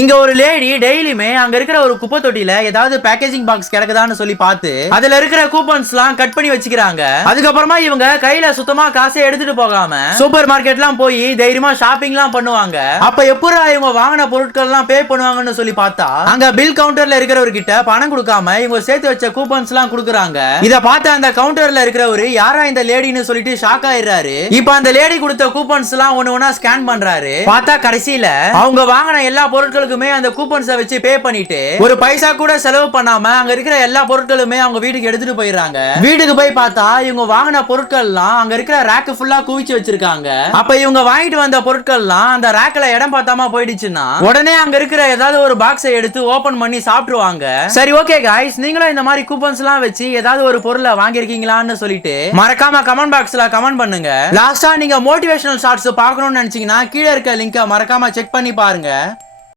இங்க ஒரு லேடி டெய்லியுமே அங்க இருக்கிற ஒரு குப்பை தொட்டியில ஏதாவது பேக்கேஜிங் பாக்ஸ் கிடக்குதான்னு சொல்லி பார்த்து அதுல இருக்கிற கூப்பன்ஸ் எல்லாம் கட் பண்ணி வச்சுக்கிறாங்க. அதுக்கப்புறமா இவங்க கையில சுத்தமா காசை எடுத்துட்டு போகாம சூப்பர் மார்க்கெட் எல்லாம் போய் தைரியமா ஷாப்பிங் எல்லாம் பண்ணுவாங்க. அப்ப எப்படா இவங்க வாங்கின பொருட்கள் எல்லாம் பே பண்ணுவாங்கன்னு சொல்லி பார்த்தா அங்க பில் கவுண்டர்ல இருக்கிறவர்கிட்ட பணம் கொடுக்காம இவங்க சேர்த்து வச்ச கூப்பன்ஸ் எல்லாம் கொடுக்குறாங்க. இத பார்த்து அந்த கவுண்டர்ல இருக்கிறவரு யாரா இந்த லேடின்னு சொல்லிட்டு ஷாக் ஆயிடுறாரு. இப்ப அந்த லேடி கொடுத்த கூப்பன்ஸ் எல்லாம் ஒண்ணு ஒண்ணா ஸ்கேன் பண்றாரு. பார்த்தா கடைசியில அவங்க வாங்கின எல்லா பொருட்களுக்குமே அந்த கூப்பன்ஸை வச்சு பே பண்ணிட்டு ஒரு பைசா கூட செலவு பண்ணாம அங்க இருக்கிற எல்லா பொருட்களுமே அவங்க வீட்டுக்கு எடுத்துட்டு போயிடுறாங்க. வீட்டுக்கு போய் பார்த்தா இவங்க வாங்கின பொருட்கள் எல்லாம் அங்க இருக்கிற ரேக் ஃபுல்லா குவிச்சு வச்சிருக்காங்க. அப்ப இவங்க வாங்கிட்டு வந்த பொருட்கள் எல்லாம் அந்த ரேக்ல இடம் பார்த்தாம போயிடுச்சுன்னா உடனே அங்க இருக்கிற ஏதாவது ஒரு பாக்ஸை எடுத்து ஓபன் பண்ணி சாப்பிடுவாங்க. சரி, ஓகே गाइस, நீங்களும் இந்த மாதிரி கூப்பன்ஸ் எல்லாம் வச்சு ஏதாவது ஒரு பொருளை வாங்கிருக்கீங்களான்னு சொல்லிட்டு மறக்காம கமெண்ட் பாக்ஸ்ல கமெண்ட் பண்ணுங்க. லாஸ்டா நீங்க மோட்டிவேஷனல் ஷார்ட்ஸ் பார்க்கணும்னு நினைச்சீங்கன்னா கீழே இருக்க லிங்கை மறக்காம செக் பண்ணி பாருங்க.